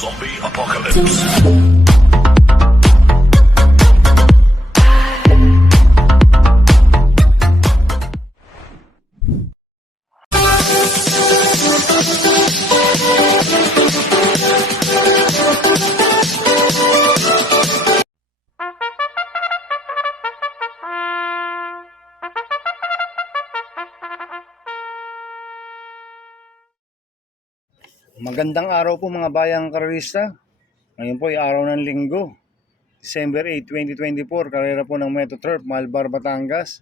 Zombie Apocalypse. Magandang araw po mga bayang karerista. Ngayon po ay araw ng linggo, December 8, 2024, karera po ng Metro Turf, Malbar, Batangas.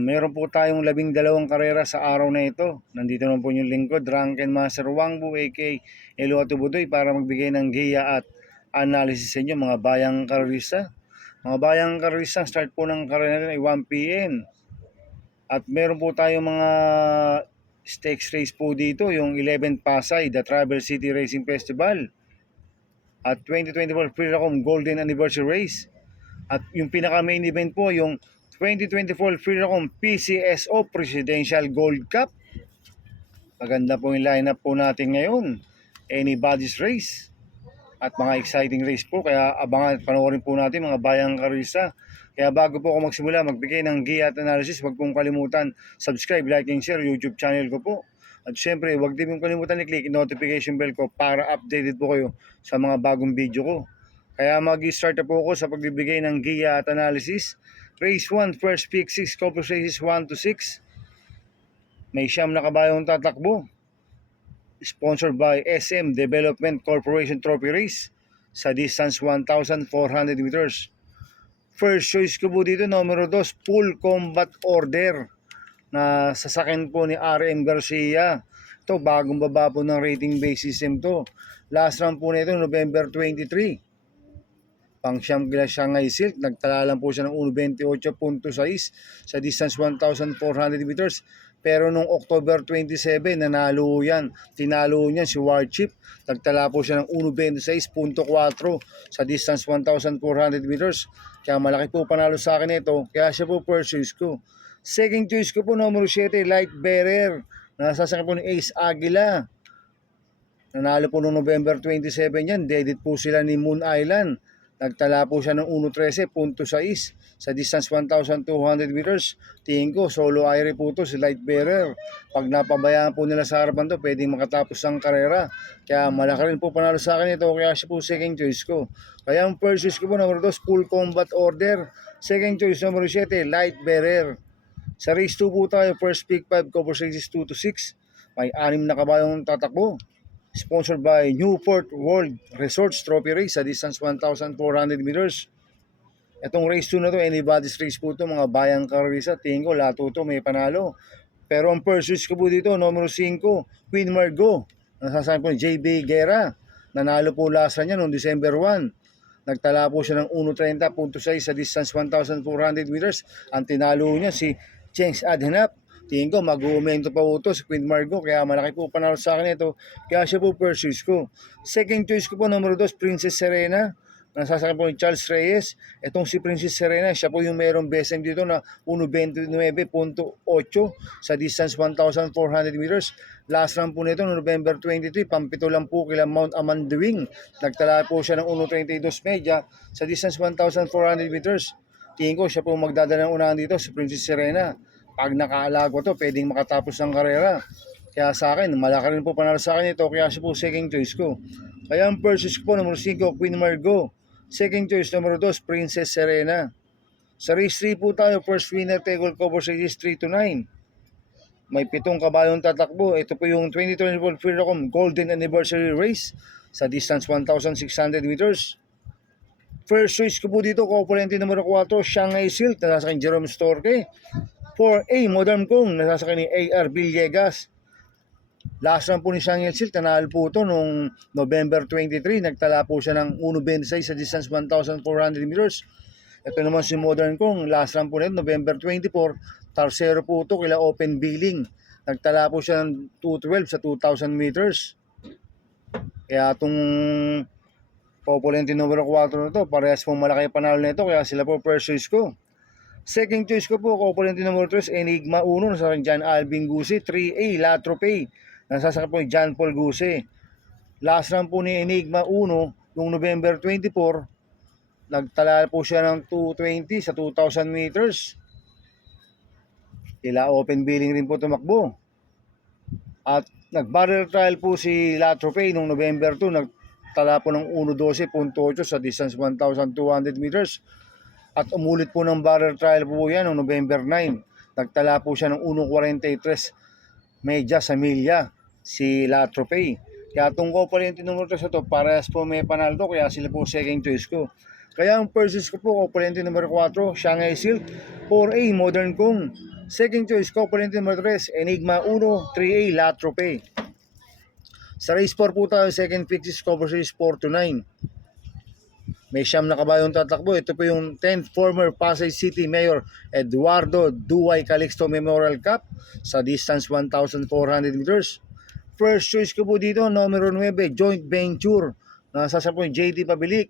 Meron po tayong 12 karera sa araw na ito. Nandito naman po yung lingkod, Drunken Master Wangbu aka Eluato Budoy para magbigay ng giya at analysis sa inyo mga bayang karerista. Mga bayang karerista, start po ng karera ay 1 p.m. At meron po tayong mga stakes race po dito, yung 11 Pasay, the Travel City Racing Festival. At 2024 Freedom Golden Anniversary Race. At yung pinaka main event po, yung 2024 Freedom PCSO Presidential Gold Cup. Maganda po yung lineup po natin ngayon. Anybody's race. At mga exciting race po, kaya abangan at panoorin po natin mga bayang karisa. Kaya bago po ako magsimula, magbigay ng giya at analysis, huwag pong kalimutan subscribe, like, and share YouTube channel ko po. At syempre, huwag din pong kalimutan i-click notification bell ko para updated po kayo sa mga bagong video ko. Kaya mag-start na po ako sa pagbibigay ng giya at analysis. Race 1, first pick 6, couple races 1 to 6. May siyam na kabayong tatakbo. Sponsored by SM Development Corporation Trophy Race sa distance 1,400 meters. First choice ko po dito, numero 2, Full Combat Order na sasakyan po ni RM Garcia. Ito, bagong baba po ng rating base system to. Last round po nito, November 23. Pang siyam kila Shanghai Silk, nagtala lang po siya ng 1.28.6 sa distance 1,400 meters. Pero nung October 27, nanalo yan. Tinalo niya si Warchip. Nagtala po siya ng 1.26.4 sa distance 1,400 meters. Kaya malaki po panalo sa akin ito. Kaya siya po first choice ko. Second choice ko po, numero 7, Light Bearer. Nasasakyan po ni Ace Aguila. Nanalo po noong November 27 yan. Dedit po sila ni Moon Island. Nagtala po siya ng 1.13.6 sa distance 1,200 meters. Tingin ko, solo aire po to si Light Bearer. Pag napabayaan po nila sa harapan to, pwedeng makatapos ang karera. Kaya malaki rin po panalo sa akin ito. Kaya siya po second choice ko. Kaya ang first choice ko po, number 2, Full Combat Order. Second choice, number 7, Light Bearer. Sa race 2 po tayo, first pick 5, cover races 2 to 6. May 6 na kabayong tatakbo. Sponsored by Newport World Resorts Trophy Race sa distance 1,400 meters. Itong race 2 na to, anybody's race po to mga bayang karisa. Tingin ko, lahat to may panalo. Pero ang first choice ko po dito, numero 5, Queen Margot. Nasasabi po ni JB Guerra. Nanalo po last niya noong December 1. Nagtala po siya ng 1.30.6 sa distance 1,400 meters. Ang tinalo niya si Chengs Adhenap. Tingin ko, mag-uumento pa po ito si Queen Margot. Kaya malaki po panalo sa akin ito. Kaya siya po first choice ko. Second choice ko po, numero 2, Princess Serena. Nasasakyan po ni Charles Reyes. Itong si Princess Serena, siya po yung mayroong BSM dito na 1.29.8 sa distance 1,400 meters. Last round po nito, November 23, pampito lang po kila Mount Amanduing. Nagtala po siya ng 1.32 media sa distance 1,400 meters. Tingin ko, siya po magdadala ng unahan dito, si Princess Serena. Pag nakaalago to, pwedeng makatapos ng karera. Kaya sa akin, malaki rin po panalo sa akin ito. Kaya siya po second choice ko. Kaya ang first choice ko po, numero 5, Queen Margot. Second choice, numero 2, Princess Serena. Sa race 3 po tayo, first winner, table cover races 3 to 9. May 7 kabayong tatakbo. Ito po yung 2024 Freedom Golden Anniversary Race sa distance 1,600 meters. First choice ko po dito, Copulente numero 4, Shanghai Silk. Nasasakyan Jerome Storke. 4A, Modern Kong, nasasakyan ni AR Villegas. Last round po ni Shanghai Silk, nanalo po ito noong November 23. Nagtala po siya ng 1.26 sa distance 1,400 meters. Ito naman si Modern Kong, last round po nito, November 24. Tarsero po ito kila Open Billing. Nagtala po siya ng 2.12 sa 2,000 meters. Kaya itong Populente numero 4 na ito, parehas pong malaki panalo na ito. Kaya sila po first choice ko. Second choice ko po, Copulente number 3, Enigma 1, nasasakyan John Alvin Guse. 3A, Latrope, nasasakyan po John Paul Guse. Last run po ni Enigma 1 noong November 24, nagtala po siya ng 220 sa 2,000 meters. Tila open billing rin po tumakbo. At nag-barrel trial po si La Tropez noong November 2, nagtala po ng 1:12.8 sa distance 1,200 meters. At umulit po ng barrel trial po yan noong November 9. Nagtala po siya ng 1:43 medya sa milya si La Tropez. Kaya itong Copalente numero 3 ito, parehas po may panalo, kaya sila po second choice ko. Kaya ang first choice ko po, Copalente numero 4, Shanghai Silk. 4A, Modern Kong. Second choice, Copalente numero 3, Enigma 1, 3A, La Tropez. Sa race 4 po tayo, second pick is Cover Series 4 to 9. May siyam na kabayong tatakbo. Ito po yung 10th former Pasay City Mayor Eduardo Duay Calixto Memorial Cup sa distance 1,400 meters. First choice ko po dito, numero 9, Joint Venture. Nasa po yung JD Pabilik.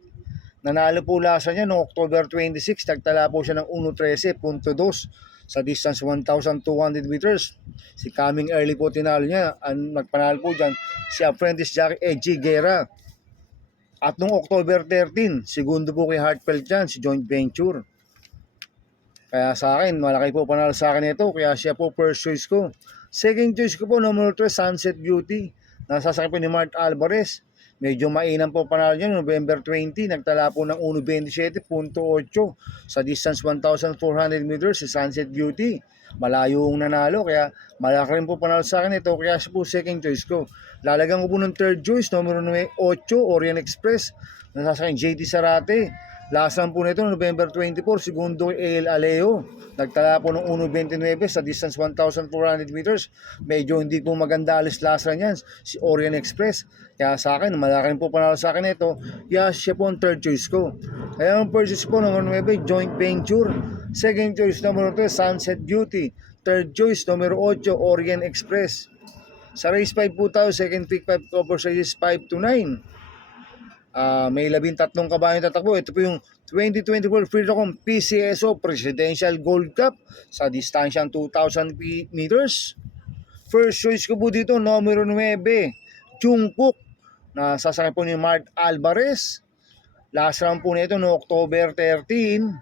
Nanalo po lasa niya noong October 26. Nagtala po siya ng 1:13.2 sa distance 1,200 meters. Si Coming Early po tinalo niya. Ang nagpanalo po dyan, si Apprentice Jackie Edgy Guerra. At noong October 13, segundo po kay Heartfelt yan, si Joint Venture. Kaya sa akin, malaki po panalo sa akin ito. Kaya siya po first choice ko. Second choice ko po, number 3, Sunset Beauty. Nasasakay po ni Mart Alvarez. Medyo mainam po panalo niya, November 20. Nagtala po ng 1:27.8 sa distance 1,400 meters si Sunset Beauty. Malayo yung nanalo, kaya malaki rin po panalo sa akin ito. Kaya siya po second choice ko. Lalagyan ko po ng third choice, numero 8, Orient Express. Nasasakay JT Sarate. Last run po nito, November 24, segundo El Aleo. Nagtala po ng 1:29 sa distance 1,400 meters. Medyo hindi po maganda alis last run yan, si Orient Express. Kaya sa akin, malaki rin po panalo sa akin ito. Kaya siya po ang third choice ko. Kaya ang first choice po, number 9, Joint Venture. Second choice, number 3, Sunset Beauty. Third choice, number 8, Orient Express. Sa race 5 po tayo, second pick 5, Cover Series 5 to 9. May 13 kabayong tatakbo. Ito po yung 2024 Freedom PCSO Presidential Gold Cup sa distansyang 2,000 meters. First choice ko po dito, numero 9, Jungkook. Nasasakay po ni Mart Alvarez. Last round po nito no October 13.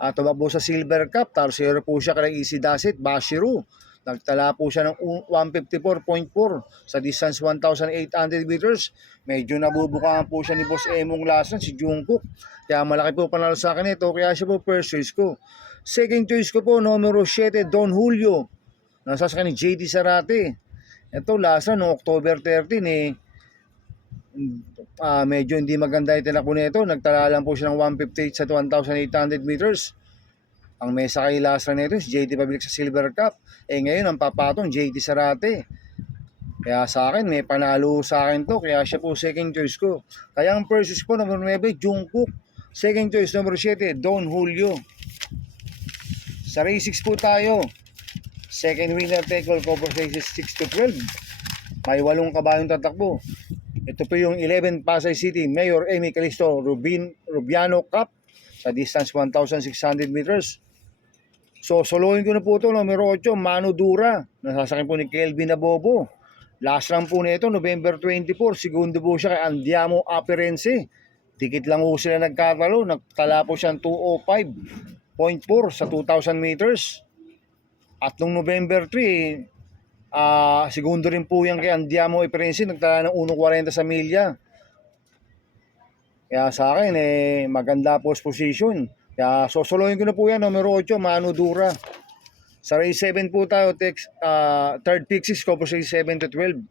At tumakbo sa Silver Cup. Tarsero po siya kay Easy Dasit Bashiru. Nagtala po siya ng 154.4 sa distance 1,800 meters. Medyo nabubukaan po siya ni Boss Emong Lason, si Jungkook. Kaya malaki po panalo sa akin ito. Kaya siya po first choice ko. Second choice ko po, numero 7, Don Julio. Nasasakay ni JD Sarate. Ito lasa no October 13 medyo hindi maganda yung tinakbo nito. Nagtala lang po siya ng 158 sa 1,800 meters. Ang may sakay last run nito si JT Pabilik sa Silver Cup. Ngayon ang papatong JT Sarate. Kaya sa akin, may panalo sa akin to. Kaya siya po second choice ko. Kaya ang first choice po, number 9, Jungkook. Second choice, number 7, Don Julio. Sa race 6 po tayo. Second winner take all, Cover Series 6 to 12. May 8 kabayong tatakbo. Ito po yung 11 Pasay City Mayor Amy Calixto Rubiano Cup sa distance 1,600 meters. So, solohin ko na po ito, numero 8, Manu Dura. Nasasakyan po ni Kelvin Abobo. Last run po nito, November 24. Segundo po siya kay Andiamo Aperense. Dikit lang po sila nagkatalo. Nagtala po siya 205.4 sa 2,000 meters. At nung November 3, segundo rin po yan kay Andiamo Aperense. Nagtala ng 1.40 sa milya. Kaya sa akin, maganda post position. Kaya sosolohin ko na po yan, numero 8, Manu Dura. Sa race 7 po tayo, third pick 6, Cover Series 7 to 12.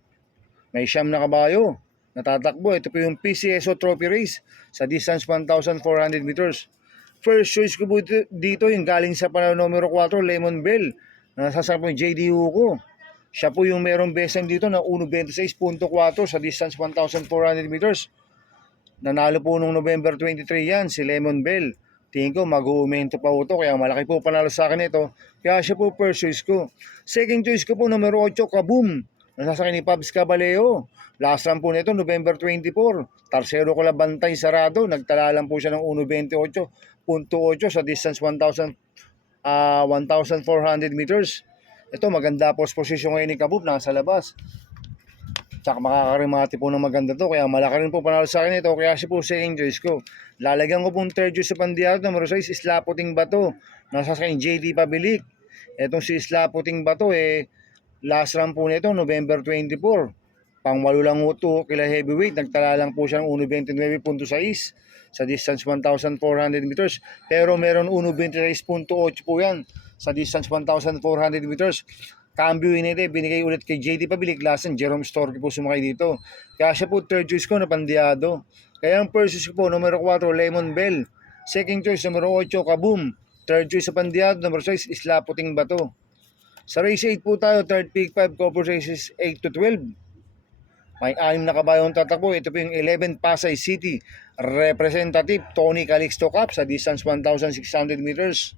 May siyam na kabayo. Natatakbo. Ito po yung PCSO Trophy Race sa distance 1,400 meters. First choice ko po dito yung galing sa panalo numero 4, Lemon Bell. Nasasakay po yung JD Hugo. Siya po yung merong best time dito na 1:26.4 sa distance 1,400 meters. Nanalo po nung November 23 yan, si Lemon Bell. Tingin ko mag-uumento pa po ito, kaya malaki po panalo sa akin ito. Kaya siya po first choice ko. Second choice ko po, numero 8, Kaboom. Nasasakay ni Pabs Caballeo. Last run po nito, November 24. Tarsero ko lang bantay sarado. Nagtala lang po siya ng 1:28.8 sa distance 1,400 meters. Ito, maganda post position ngayon ni Kaboom, nasa labas. Tsaka makakarimati po ng maganda to. Kaya malaki rin po panalo sa akin ito. Kaya siya po second choice ko. Lalagyan ko pong third choice sa pandiyado. Numero 6, Isla Puting Bato. Nasa sa akin JD Pabilik. Etong si Isla Puting Bato last run po nito November 24. Pangwalo lang po ito kila heavyweight. Nagtala lang po siya ng 1.29.6 sa distance 1,400 meters. Pero meron 1.26.8 po yan sa distance 1,400 meters. Cambio inite, binigay ulit kay JD Pabilik. Lasan, Jerome Storky po sumakay dito. Kaya siya po third choice ko na pandiyado. Kaya ang first choice ko po, numero 4, Lemon Bell. Second choice, numero 8, Kaboom. Third choice sa pandiyado, numero 6, Isla Puting Bato. Sa race 8 po tayo, third pick 5, Copper races 8 to 12. May 6 na kabayong tatakbo. Ito po yung 11 Pasay City Representative Tony Calixto Cup sa distance 1,600 meters.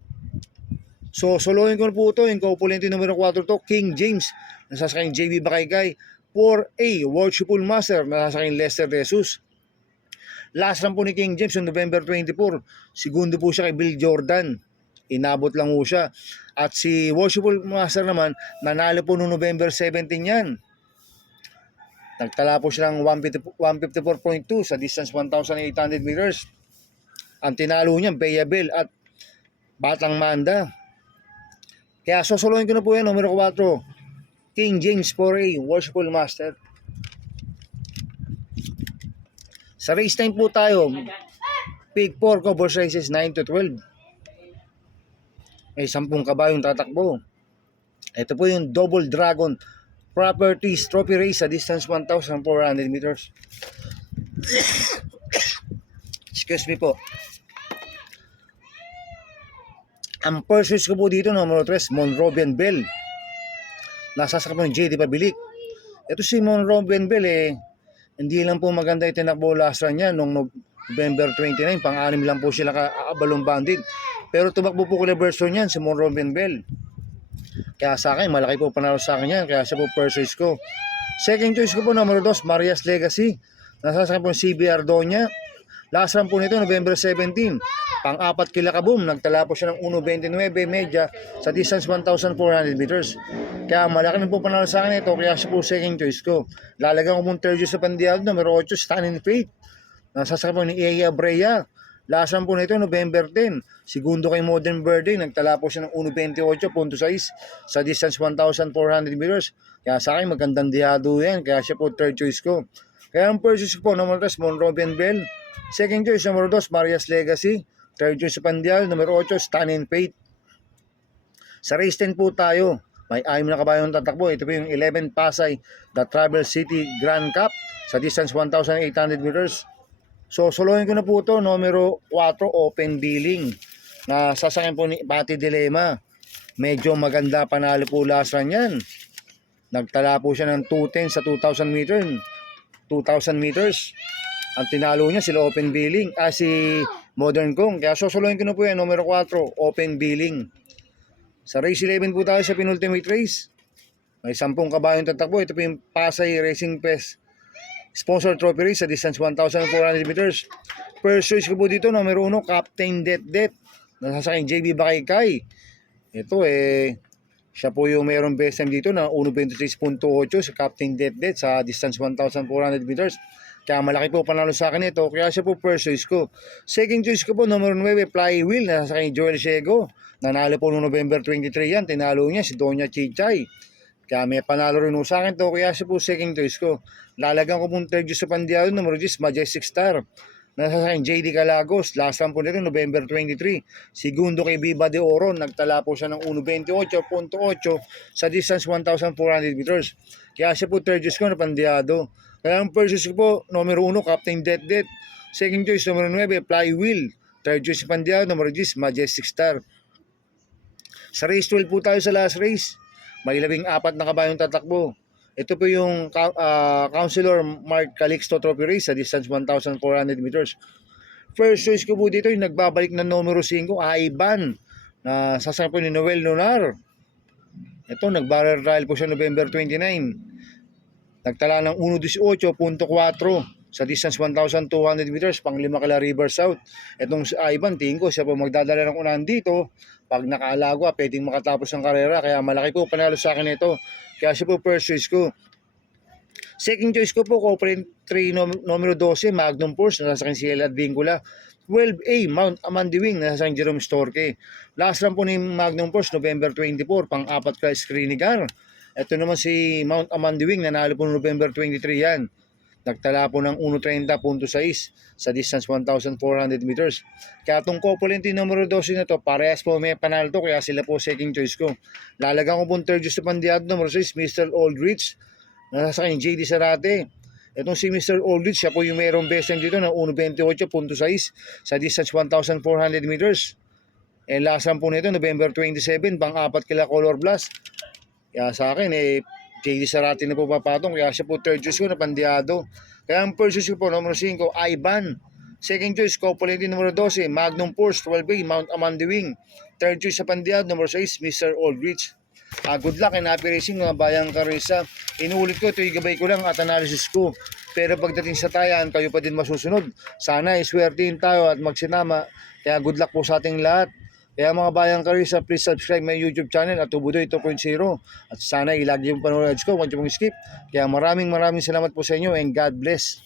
So, solohin ko na po ito. Yung kaupulente numero 4 to, King James. Nasasakayang JB Bakaykay. 4A, Worshipful Master. Nasasakayang Lester Jesus. Last run po ni King James yung November 24. Segundo po siya kay Bill Jordan. Inabot lang po siya. At si Worshipful Master naman, nanalo po noong November 17 yan. Nagtala po siya ng 154.2 sa distance 1,800 meters. Ang tinalo niya, Bayabel at Batang Manda. Kaya susuluhin ko na po yan, numero 4. King James 4A, Worshipful Master. Sa race time po tayo, Pick 4, Cobra races 9 to 12. May 10 kabayong tatakbo. Ito po yung Double Dragon Properties Trophy Race sa distance 1,400 meters. Excuse me po. Ang pursuits ko po dito, numero 3, Monrovian Bell. Nasasakap ng JD Pabilik. Ito si Monrovian Bell hindi lang po maganda yung tinakbo last run niya noong November 29. Pang-anim lang po sila kaabalong bandit. Pero tumakbo po kula version niyan, si Monrovian Bell. Kaya sa akin, malaki po panalo sa akin yan. Kaya siya po pursuits ko. Second choice ko po, numero 2, Marias Legacy. Nasasakap po ng CB Ardonia. Last run po nito, November 17. Pang-4 kila Kaboom, nagtala po siya ng 1.29 media sa distance 1,400 meters. Kaya malaki na po panalo sa akin ito, kaya siya po second choice ko. Lalagyan ko pong third choice sa pandiyado, numero 8, Stunning Faith. Nasasakap po ni Ea Brea. Last run po nito, November 10. Segundo kay Modern Birthday, nagtala po siya ng 1.28.6 sa distance 1,400 meters. Kaya sa akin, magandang diyado yan, kaya siya po third choice ko. Kaya ang first choice ko po, numero 3, Monrovian Bell. Second choice, numero 2, Marias Legacy. Third choice sa Pandial, numero 8, Stunning Faith. Sa race 10 po tayo, may 6 na kabayong tatakbo. Ito po yung 11 Pasay, The Travel City Grand Cup sa distance 1,800 meters. So, solohin ko na po ito, numero 4, Open Billing. Na sasakyan po ni Pati Dilema. Medyo maganda panalo po last run yan. Nagtala po siya ng 210 sa 2,000 meters. 2,000 meters. Ang tinalo niya sila Open Billing. Si Modern Kong. Kaya susuluhin ko na po yan. Numero 4, Open Billing. Sa race 11 po tayo sa penultimate race. May 10 kabayong tatakbo. Ito po yung Pasay Racing Fest Sponsor Trophy Race sa distance 1,400 meters. First choice ko po dito, numero 1, Captain Det. Nasasakyan JB Bakaykay. Ito siya po yung mayroong best time dito na 1.26.8 sa Captain Det sa distance 1,400 meters. Kaya malaki po panalo sa akin ito. Kaya siya po first choice ko. Second choice ko po, numero 9, Flywheel. Nasasakyan Joel Ciego. Nanalo po noong November 23 yan. Tinalo niya si Doña Chichay. Kaya may panalo rin sa akin to. Kaya siya po second choice ko. Lalagyan ko pong third choice sa pandiyado. Numero 10, Majestic Star. Nasasakyan JD Calagos. Last time po nito, November 23. Segundo kay Viva de Oro. Nagtala po siya ng 1.28.8 sa distance 1,400 meters. Kaya siya po third choice ko na pandiyado. Kaya ang first choice ko po, numero 1, Captain Det. Second choice, numero 9, Flywheel. Third choice sa pandiyado, numero 10, Majestic Star. Sa race 12 po tayo sa last race. May 14 na kabayong tatakbo. Ito po yung Councilor Mark Calixto Trophy Race sa distance 1,400 meters. First choice ko po dito yung nagbabalik na numero 5, Ivan, na sasakyan po ni Noel Lunar. Ito, nag-barrel trial po siya November 29. Nagtala ng 1.18.4 sa distance 1,200 meters, pang 5 kala River South. Itong si Ivan, tingin ko siya po magdadala ng unahan dito. Pag nakaalaga, pwedeng makatapos ng karera. Kaya malaki po panalo sa akin ito. Kaya siya po first choice ko. Second choice ko po, Copland 3 numero 12, Magnum Force, nasasakyan si Elad Vincula. 12A, Mount Amandiwing, nasasakyan Jerome Storke. Last run po ni Magnum Force, November 24, pang-apat ka Skrinigar. Ito naman si Mount Amandiwing, nanalo po November 23 yan. Nagtala po ng 1.30.6 sa distance 1,400 meters. Kaya itong Copland numero 12 na to, parehas po may panalo to, kaya sila po second choice ko. Lalagan ko po third choice na pandiado numero 6, Mr. Aldrich. Nasasakyan JD Sarate. Itong si Mr. Aldrich, siya po yung mayroong best time dito ng 1.28.6 sa distance 1,400 meters. Last run po nito, November 27, pang-apat kila Color Blast. Kaya sa akin, JD Sarate na po papatong. Kaya siya po third choice ko na pandiado. Kaya ang first choice ko po, numero 5, Ivan. Second choice, Copland numero 12, Magnum Force, 12A, Mount Amandiwing. Third choice sa pandiado, numero 6, Mr. Aldrich. Good luck and happy racing mga bayang karisa. Inuulit ko, ito igabay ko lang at analysis ko. Pero pagdating sa tayan, kayo pa din masusunod. Sana iswertihin tayo at magsinama. Kaya good luck po sa ating lahat. Kaya mga bayang karisa, please subscribe my YouTube channel at Tubudoy 2.0. At sana ilagi yung panonood ko, huwag niyo pong skip. Kaya maraming salamat po sa inyo and God bless.